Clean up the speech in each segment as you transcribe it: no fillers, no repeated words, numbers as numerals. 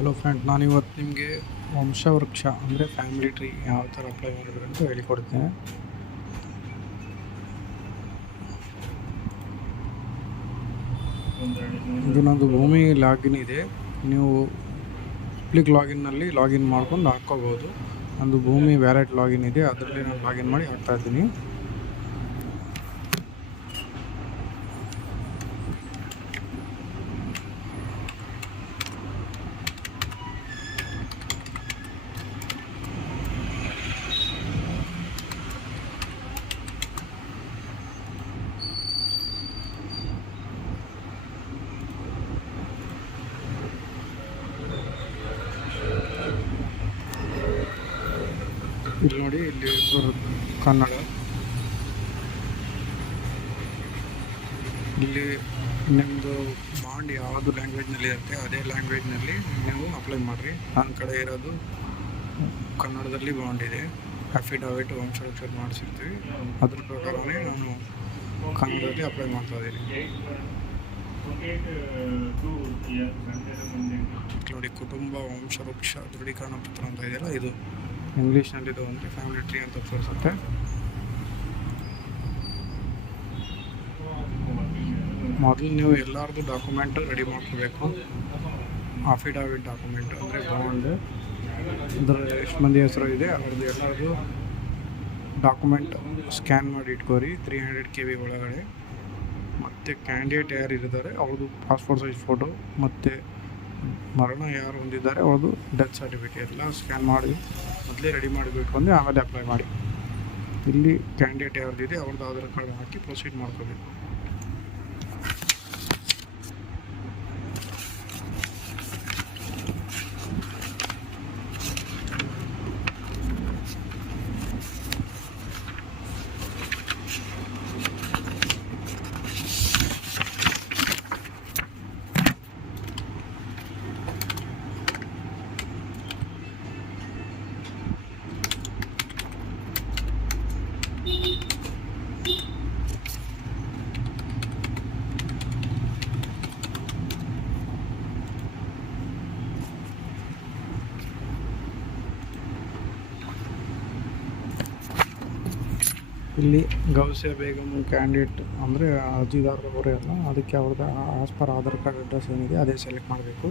Hello friend, ನಾನಿವತ್ತು ನಿಮಗೆ ವಂಶವೃಕ್ಷ ಅಂದರೆ ಫ್ಯಾಮಿಲಿ ಟ್ರೀ ಯಾವ ಥರ ಅಪ್ಲೈ ಮಾಡೋದು ಅಂತ ಹೇಳಿಕೊಡ್ತೇನೆ. ಇದು ನಂದು ಭೂಮಿ ಲಾಗಿನ್ ಇದೆ. ನೀವು ಪಬ್ಲಿಕ್ ಲಾಗಿನ್ ಮಾಡ್ಕೊಂಡು ಹಾಕ್ಕೋಬೋದು. ನಂದು ಭೂಮಿ ವ್ಯಾಲೆಟ್ ಲಾಗಿನ್ ಇದೆ, ಅದರಲ್ಲಿ ನಾನು ಲಾಗಿನ್ ಮಾಡಿ ಹಾಕ್ತಾಯಿದ್ದೀನಿ. ಇಲ್ಲಿ ನೋಡಿ, ಇಲ್ಲಿ ಬರುತ್ತೆ ಕನ್ನಡ. ಇಲ್ಲಿ ನಿಮ್ಮದು ಬಾಂಡ್ ಯಾವುದು ಲ್ಯಾಂಗ್ವೇಜ್ನಲ್ಲಿ ಇರುತ್ತೆ ಅದೇ ಲ್ಯಾಂಗ್ವೇಜ್ನಲ್ಲಿ ನೀವು ಅಪ್ಲೈ ಮಾಡಿರಿ. ನನ್ನ ಕಡೆ ಇರೋದು ಕನ್ನಡದಲ್ಲಿ ಬಾಂಡ್ ಇದೆ. ಅಫಿಡವಿಟ್ ವಂಶವೃಕ್ಷ ಮಾಡಿಸಿರ್ತೀವಿ, ಅದ್ರ ಪ್ರಕಾರವೇ ನಾನು ಕನ್ನಡದಲ್ಲಿ ಅಪ್ಲೈ ಮಾಡ್ತಾಯಿದ್ದೀನಿ. ನೋಡಿ, ಕುಟುಂಬ ವಂಶವೃಕ್ಷ ದೃಢೀಕರಣ ಪತ್ರ ಅಂತ ಇದೆಯಲ್ಲ, ಇದು ಇಂಗ್ಲೀಷ್ನಲ್ಲಿದು ಅಂದರೆ ಫ್ಯಾಮಿಲಿ ಟ್ರೀ ಅಂತ ತೋರಿಸುತ್ತೆ. ಮೊದಲು ನೀವು ಎಲ್ಲರದ್ದು ಡಾಕ್ಯುಮೆಂಟ್ ರೆಡಿ ಮಾಡ್ಕೋಬೇಕು. ಅಫಿಡವಿಟ್ ಡಾಕ್ಯುಮೆಂಟ್ ಅಂದರೆ ಬಾಂಡ್, ಅದರ ಎಷ್ಟು ಮಂದಿ ಹೆಸರು ಇದೆ ಅವ್ರದ್ದು ಎಲ್ಲರದ್ದು ಡಾಕ್ಯುಮೆಂಟ್ ಸ್ಕ್ಯಾನ್ ಮಾಡಿ ಇಟ್ಕೋರಿ 300 KB ಒಳಗಡೆ. ಮತ್ತು ಕ್ಯಾಂಡಿಡೇಟ್ ಯಾರು ಇರ್ತಾರೆ ಅವ್ರದ್ದು ಪಾಸ್ಪೋರ್ಟ್ ಸೈಜ್ ಫೋಟೋ, ಮತ್ತು ಮರಣ ಯಾರು ಹೊಂದಿದ್ದಾರೆ ಅವ್ರದ್ದು ಡೆತ್ ಸರ್ಟಿಫಿಕೇಟ್ ಎಲ್ಲ ಸ್ಕ್ಯಾನ್ ಮಾಡಿ ಮೊದಲೇ ರೆಡಿ ಮಾಡಿ ಬಿಟ್ಕೊಂಡು ಆಮೇಲೆ ಅಪ್ಲೈ ಮಾಡಿ. ಇಲ್ಲಿ ಕ್ಯಾಂಡಿಡೇಟ್ ಯಾರ್ದಿದೆ ಅವ್ರದ್ದು ಆಧಾರ್ ಕಾರ್ಡ್ ಹಾಕಿ ಪ್ರೊಸೀಡ್ ಮಾಡ್ಕೋಬೇಕು. ಇಲ್ಲಿ ಗೌಸಿಯಾ ಬೇಗಮ್ ಕ್ಯಾಂಡಿಡೇಟ್ ಅಂದರೆ ಅರ್ಜಿದಾರರ ಹೊರೆ ಅಲ್ಲ, ಅದಕ್ಕೆ ಅವ್ರದ್ದು as per Aadhaar card address ಏನಿದೆ ಅದೇ ಸೆಲೆಕ್ಟ್ ಮಾಡಬೇಕು.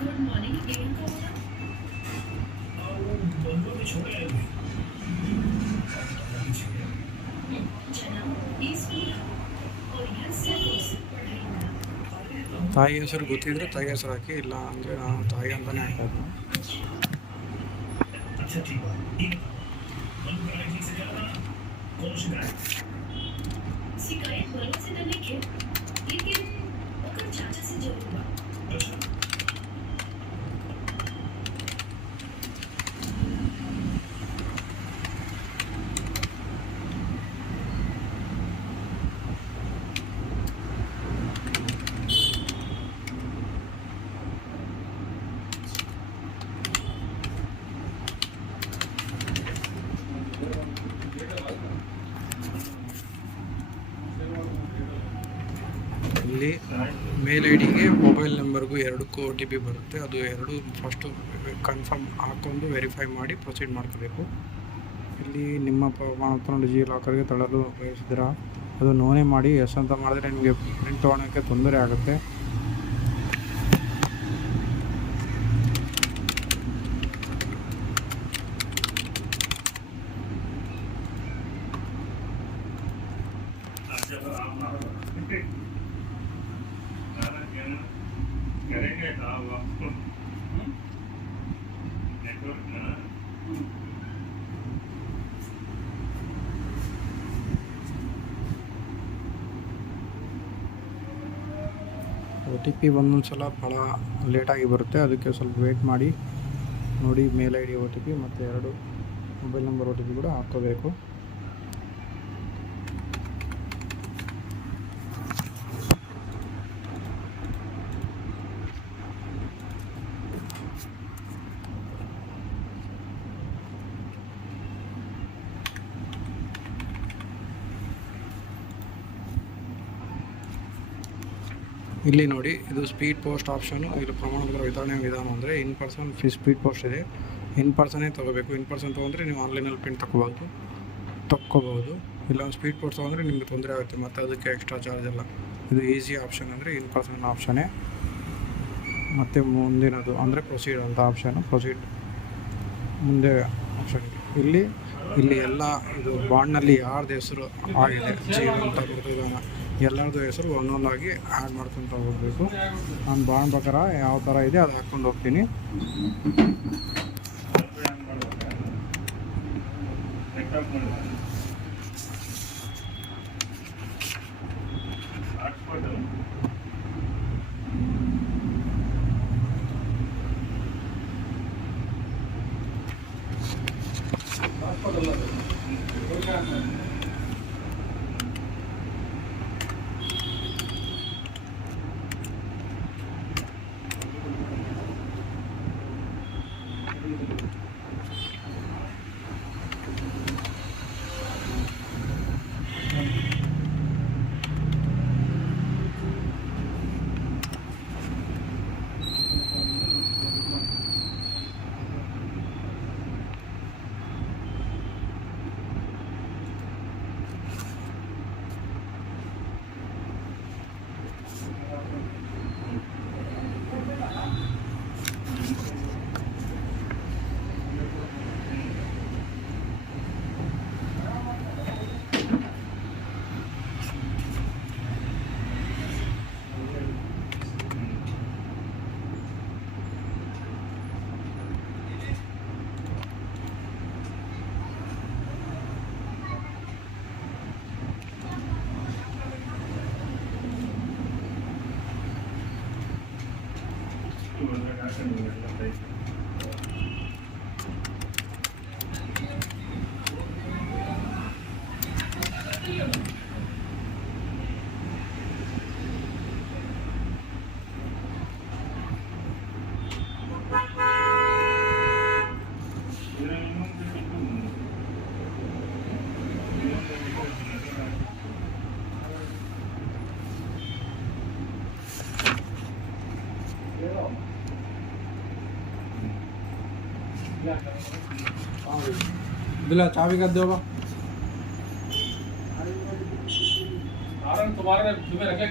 Good morning. बंदों में छोड़े ತಾಯಿ ಹೆಸರು ಗೊತ್ತಿದ್ರೆ ತಾಯಿ ಹೆಸರು ಹಾಕಿ, ಇಲ್ಲ ಅಂದರೆ ನಾನು ತಾಯಿ ಅಂತಲೇ ಹಾಕೋದು. शिकायत वालों से तो लिखे, लेकिन ओकर चाचा से जरूर बा। ಇಲ್ಲಿ ಮೇಲ್ ಐ ಡಿಗೆ ಮೊಬೈಲ್ ನಂಬರ್ಗೂ ಎರಡಕ್ಕೂ OTP ಬರುತ್ತೆ. ಅದು ಎರಡು ಫಸ್ಟು ಕನ್ಫರ್ಮ್ ಹಾಕ್ಕೊಂಡು ವೆರಿಫೈ ಮಾಡಿ ಪ್ರೊಸೀಡ್ ಮಾಡ್ಕೋಬೇಕು. ಇಲ್ಲಿ ನಿಮ್ಮ ಪ್ರಮಾಣಪತ್ರ ಡಿಜಿ ಲಾಕರ್ಗೆ ತಳ್ಳಲು ಬಯಸಿದ್ದೀರಾ, ಅದು ನೋಂದಣಿ ಮಾಡಿ. ಎಸ್ ಅಂತ ಮಾಡಿದ್ರೆ ನಿಮಗೆ ಪ್ರಿಂಟ್ ತೊಗೊಳೋಕ್ಕೆ ತೊಂದರೆ ಆಗುತ್ತೆ. OTP ಒಂದೊಂದು ಸಲ ಭಾಳ ಲೇಟಾಗಿ ಬರುತ್ತೆ, ಅದಕ್ಕೆ ಸ್ವಲ್ಪ ವೆಯ್ಟ್ ಮಾಡಿ. ನೋಡಿ, ಮೇಲ್ ಐ ಡಿ OTP ಮತ್ತು ಎರಡು ಮೊಬೈಲ್ ನಂಬರ್ OTP ಕೂಡ ಹಾಕ್ಕೋಬೇಕು. ಇಲ್ಲಿ ನೋಡಿ, ಇದು ಸ್ಪೀಡ್ ಪೋಸ್ಟ್ ಆಪ್ಷನು. ಇದು ಪ್ರಮಾಣಪತ್ರ ವಿತರಣೆ ವಿಧಾನ ಅಂದರೆ ಇನ್ ಪರ್ಸನ್ ಸ್ಪೀಡ್ ಪೋಸ್ಟ್ ಇದೆ. ಇನ್ ಪರ್ಸನ್ನೇ ತೊಗೋಬೇಕು. ಇನ್ ಪರ್ಸನ್ ತೊಗೊಂಡ್ರೆ ನೀವು ಆನ್ಲೈನಲ್ಲಿ ಪ್ರಿಂಟ್ ತಕ್ಕೋಬೋದು. ಇಲ್ಲ ಸ್ಪೀಡ್ ಪೋಸ್ಟ್ ತೊಗೊಂಡ್ರೆ ನಿಮಗೆ ತೊಂದರೆ ಆಗುತ್ತೆ, ಮತ್ತು ಅದಕ್ಕೆ ಎಕ್ಸ್ಟ್ರಾ ಚಾರ್ಜ್ ಎಲ್ಲ. ಇದು ಈಸಿ ಆಪ್ಷನ್ ಅಂದರೆ ಇನ್ ಪರ್ಸನ್ ಆಪ್ಷನ್ನೇ. ಮತ್ತು ಮುಂದಿನದು ಅಂದರೆ ಪ್ರೊಸೀಡ್ ಅಂತ ಆಪ್ಷನು. ಪ್ರೊಸೀಡ್ ಮುಂದೆ ಆಪ್ಷನ್ ಇಲ್ಲಿ ಎಲ್ಲ ಇದು ಬಾಂಡ್ನಲ್ಲಿ ಯಾರ್ದು ಹೆಸರು ಆಗಿದೆ, ಜೀವಂತ ಮೃತದಾನ ಎಲ್ಲರದ್ದು ಹೆಸರು ಒಂದೊಂದಾಗಿ ಆ್ಯಡ್ ಮಾಡ್ಕೊತ ಹೋಗಬೇಕು. ನಾನು ಬಾಂಡ್ ಪ್ರಕಾರ ಯಾವ ಥರ ಇದೆ ಅದು ಹಾಕ್ಕೊಂಡು ಹೋಗ್ತೀನಿ. दिला चाबी कर दो तुम्हारे तुम्हें रखे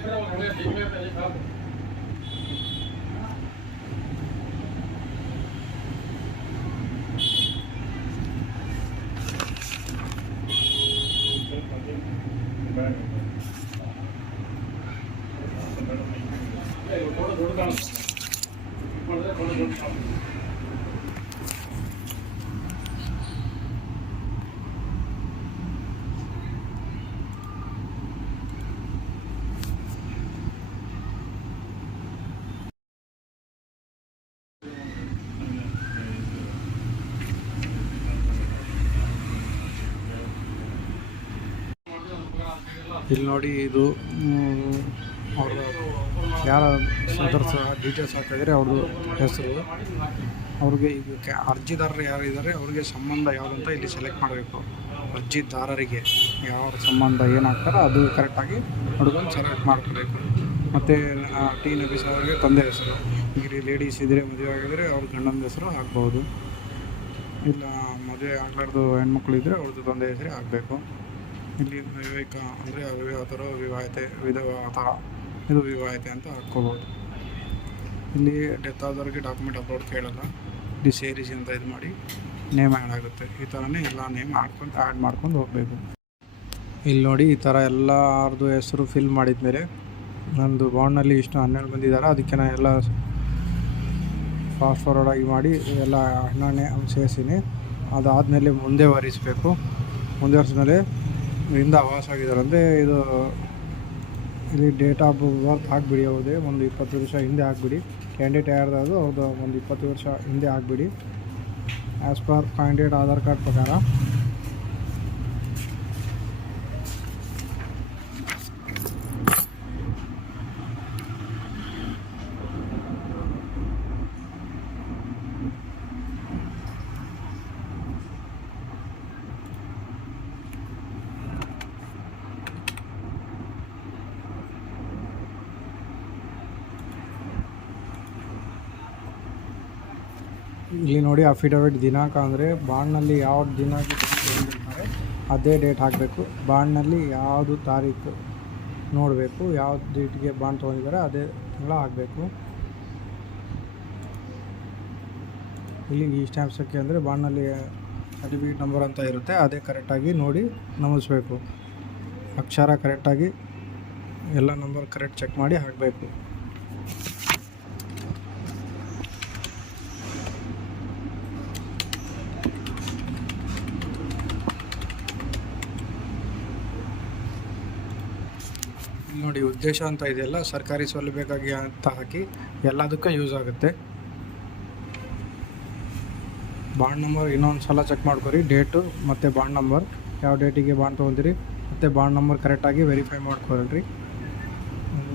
ಇಲ್ಲಿ ನೋಡಿ, ಇದು ಅವ್ರದ್ದು ಯಾರ ಸದಸ್ಯ ಡೀಟೇಲ್ಸ್ ಹಾಕಿದರೆ ಅವ್ರದ್ದು ಹೆಸರು, ಅವ್ರಿಗೆ ಇದು ಅರ್ಜಿದಾರರು ಯಾರಿದ್ದಾರೆ ಅವ್ರಿಗೆ ಸಂಬಂಧ ಯಾವುದಂತ ಇಲ್ಲಿ ಸೆಲೆಕ್ಟ್ ಮಾಡಬೇಕು. ಅರ್ಜಿದಾರರಿಗೆ ಯಾವ ಸಂಬಂಧ ಏನು ಹಾಕ್ತಾರೋ ಅದು ಕರೆಕ್ಟಾಗಿ ಹುಡುಗನ ಸೆಲೆಕ್ಟ್ ಮಾಡ್ಕೋಬೇಕು. ಮತ್ತು ಟಿ ನಬೀಸ್ ಅವರಿಗೆ ತಂದೆ ಹೆಸರು, ಈಗ ಲೇಡೀಸ್ ಇದ್ದರೆ ಮದುವೆ ಆಗಿದರೆ ಅವ್ರ ಗಂಡನ ಹೆಸರು ಹಾಕ್ಬೋದು. ಇಲ್ಲ ಮದುವೆ ಆಗಲಾರ್ದು ಹೆಣ್ಮಕ್ಳು ಇದ್ದರೆ ಅವ್ರದ್ದು ತಂದೆ ಹೆಸರೇ ಆಗಬೇಕು. ಇಲ್ಲಿ ವಿವೇಕ ಅಂದರೆ ಅವಿವಾಹಿತರು, ವಿವಾಹಿತೆ, ವಿಧವಾ ಥರ ಇದು ವಿವಾಹಿತೆ ಅಂತ ಹಾಕ್ಕೋಬೋದು. ಇಲ್ಲಿ ಡೆತ್ ಆದವ್ರಿಗೆ ಡಾಕ್ಯುಮೆಂಟ್ ಅಪ್ಲೋಡ್ ಕೇಳಲ್ಲ, ಇಲ್ಲಿ ಸೇರಿಸಿ ಅಂತ ಇದು ಮಾಡಿ ನೇಮ್ ಆ್ಯಡ್ ಆಗುತ್ತೆ. ಈ ಥರನೇ ಎಲ್ಲ ನೇಮ್ ಆ್ಯಡ್ ಮಾಡ್ಕೊಂಡು ಹೋಗಬೇಕು. ಇಲ್ಲಿ ನೋಡಿ, ಈ ಥರ ಎಲ್ಲರದು ಹೆಸರು ಫಿಲ್ ಮಾಡಿದ ಮೇಲೆ ನಂದು ಬಾಂಡ್ನಲ್ಲಿ ಇಷ್ಟು 12 ಬಂದಿದ್ದಾರೆ, ಅದಕ್ಕೆ ನಾನು ಎಲ್ಲ ಫಾಸ್ಟ್ ಫಾರ್ವರ್ಡ್ ಆಗಿ ಮಾಡಿ ಎಲ್ಲ ಹಣನೇ ಸೇರಿಸಿನಿ. ಅದಾದಮೇಲೆ ಮುಂದುವರಿಸಬೇಕು. ಮುಂದುವರಿಸಿದ್ಮೇಲೆ ಇಂದ ಆವಾಸ ಆಗಿದ್ದಾರೆ ಅಂದರೆ ಇದು ಇಲ್ಲಿ ಡೇಟ್ ಆಫ್ ಬರ್ತ್ ಹಾಕಿಬಿಡಿ. ಅವ್ರದ್ದೇ ಒಂದು 20 ವರ್ಷ ಹಿಂದೆ ಹಾಕ್ಬಿಡಿ. ಕ್ಯಾಂಡಿಡೇಟ್ ಯಾರ್ದಾದ್ರು ಅವ್ರದ್ದು ಒಂದು 20 ವರ್ಷ ಹಿಂದೆ ಹಾಕ್ಬಿಡಿ. As per candidate Aadhaar card ಪ್ರಕಾರ. ಇಲ್ಲಿ ನೋಡಿ ಅಫಿಡವಿಟ್ ದಿನಾಂಕ ಅಂದರೆ ಬಾಂಡ್ನಲ್ಲಿ ಯಾವ ದಿನಾಂಕ ತಗೊಂಡಿರ್ತಾರೆ ಅದೇ ಡೇಟ್ ಹಾಕಬೇಕು. ಬಾಂಡ್ನಲ್ಲಿ ಯಾವುದು ತಾರೀಕು ನೋಡಬೇಕು, ಯಾವ ಡೇಟಿಗೆ ಬಾಂಡ್ ತೊಗೊಂಡಿದ್ದಾರೆ ಅದೇ ತಿಂಗಳ ಹಾಕಬೇಕು. ಇಲ್ಲಿ ಈ ಸ್ಟ್ಯಾಂಪ್ಸಕ್ಕೆ ಅಂದರೆ ಬಾಂಡ್ನಲ್ಲಿ ಸರ್ಟಿಫಿಕೇಟ್ ನಂಬರ್ ಅಂತ ಇರುತ್ತೆ, ಅದೇ ಕರೆಕ್ಟಾಗಿ ನೋಡಿ ನಮೂದಿಸ್ಬೇಕು. ಅಕ್ಷರ ಕರೆಕ್ಟಾಗಿ ಎಲ್ಲ ನಂಬರ್ ಕರೆಕ್ಟ್ ಚೆಕ್ ಮಾಡಿ ಹಾಕಬೇಕು. ನೋಡಿ ಉದ್ದೇಶ ಅಂತ ಇದೆಯಲ್ಲ, ಸರ್ಕಾರಿ ಸೌಲಭ್ಯಕ್ಕಾಗಿ ಅಂತ ಹಾಕಿ ಎಲ್ಲದಕ್ಕೂ ಯೂಸ್ ಆಗುತ್ತೆ. ಬಾಂಡ್ ನಂಬರ್ ಇನ್ನೊಂದು ಸಲ ಚೆಕ್ ಮಾಡ್ಕೊರಿ, ಡೇಟು ಮತ್ತು ಬಾಂಡ್ ನಂಬರ್ ಯಾವ ಡೇಟಿಗೆ ಬಾಂಡ್ ತೊಗೊಂತೀರಿ ಮತ್ತು ಬಾಂಡ್ ನಂಬರ್ ಕರೆಕ್ಟಾಗಿ ವೆರಿಫೈ ಮಾಡ್ಕೊಳ್ರಿ.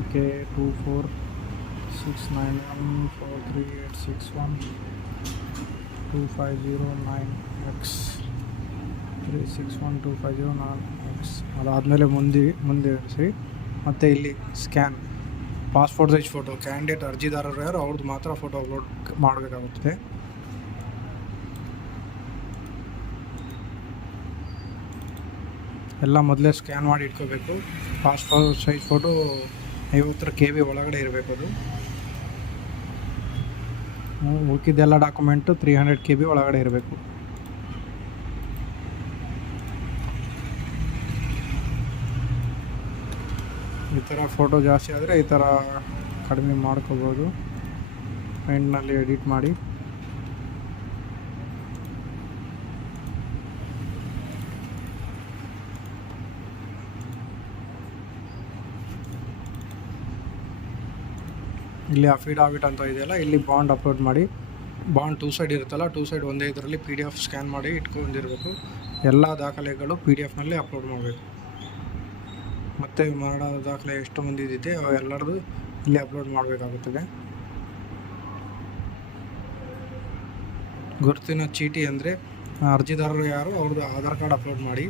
Okay 24694386125096 3612509X. ಅದಾದಮೇಲೆ ಮುಂದೆ ಇರಿಸಿ. ಮತ್ತು ಇಲ್ಲಿ scan passport size photo, candidate ಅರ್ಜಿದಾರರು ಯಾರು ಅವ್ರದ್ದು ಮಾತ್ರ ಫೋಟೋ ಅಪ್ಲೋಡ್ ಮಾಡಬೇಕಾಗುತ್ತದೆ. ಎಲ್ಲ ಮೊದಲೇ ಸ್ಕ್ಯಾನ್ ಮಾಡಿ ಇಟ್ಕೋಬೇಕು. ಪಾಸ್ಪೋರ್ಟ್ ಸೈಜ್ ಫೋಟೋ 50 KB ಒಳಗಡೆ ಇರಬೇಕು. ಅದು ಉಳಿದಿದ್ದೆಲ್ಲ ಡಾಕ್ಯುಮೆಂಟು 300 KB ಒಳಗಡೆ ಇರಬೇಕು. ಈ ಥರ ಫೋಟೋ ಜಾಸ್ತಿ ಆದರೆ ಈ ಥರ ಕಡಿಮೆ ಮಾಡ್ಕೋಬೋದು. ಪೇಂಟ್ನಲ್ಲಿ ಎಡಿಟ್ ಮಾಡಿ ಇಲ್ಲಿ ಅಫಿಡಾವಿಟ್ ಅಂತ ಇದೆಯಲ್ಲ, ಇಲ್ಲಿ ಬಾಂಡ್ ಅಪ್ಲೋಡ್ ಮಾಡಿ. ಬಾಂಡ್ 2 ಸೈಡ್ ಇರುತ್ತಲ್ಲ, 2 ಸೈಡ್ ಒಂದೇ ಇದರಲ್ಲಿ PDF ಸ್ಕ್ಯಾನ್ ಮಾಡಿ ಇಟ್ಕೊಂಡಿರಬೇಕು. ಎಲ್ಲ ದಾಖಲೆಗಳು PDFನಲ್ಲಿ ಅಪ್ಲೋಡ್ ಮಾಡಬೇಕು. ಮತ್ತು ಮರಣ ದಾಖಲೆ ಎಷ್ಟು ಮಂದಿದಿದೆ ಎಲ್ಲರದು ಇಲ್ಲಿ ಅಪ್ಲೋಡ್ ಮಾಡಬೇಕಾಗುತ್ತದೆ. ಗುರುತಿನ ಚೀಟಿ ಅಂದರೆ ಅರ್ಜಿದಾರರು ಯಾರು ಅವ್ರದ್ದು ಆಧಾರ್ ಕಾರ್ಡ್ ಅಪ್ಲೋಡ್ ಮಾಡಿ.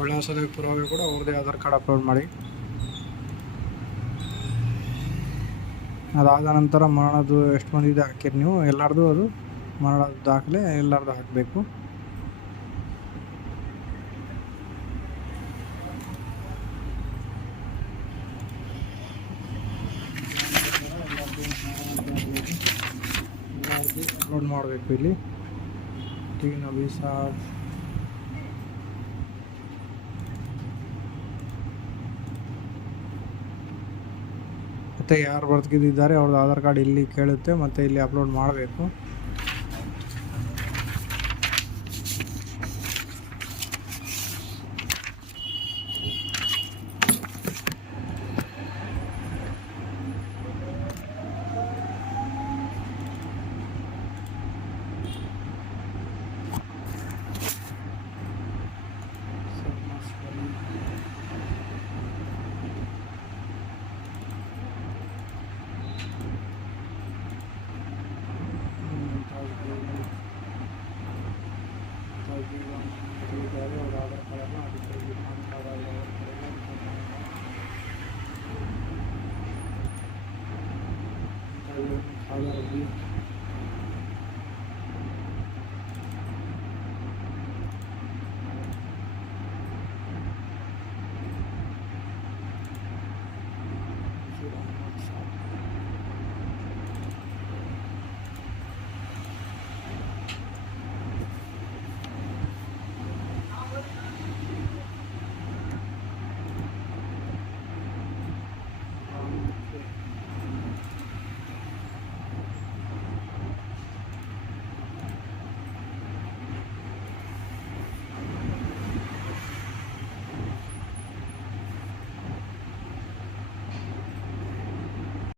ವಿಳಾಸದ ಪುರಾವೆ ಕೂಡ ಅವ್ರದ್ದೇ ಆಧಾರ್ ಕಾರ್ಡ್ ಅಪ್ಲೋಡ್ ಮಾಡಿ. ಅದಾದ ನಂತರ ಮರಣದ್ದು ಎಷ್ಟು ಮಂದಿದೆ ಹಾಕಿರಿ ನೀವು ಎಲ್ಲರದು, ಅದು ಮರಣದ ದಾಖಲೆ ಎಲ್ಲರದು ಹಾಕಬೇಕು. ಅಪ್ಲೋಡ್ ಮಾಡಬೇಕು. ಇಲ್ಲಿ ವೀಸಾ ಮತ್ತು ಯಾರು ಬದುಕಿದ್ದಾರೆ ಅವ್ರದ್ದು ಆಧಾರ್ ಕಾರ್ಡ್ ಇಲ್ಲಿ ಕೇಳುತ್ತೆ, ಮತ್ತು ಇಲ್ಲಿ ಅಪ್ಲೋಡ್ ಮಾಡಬೇಕು.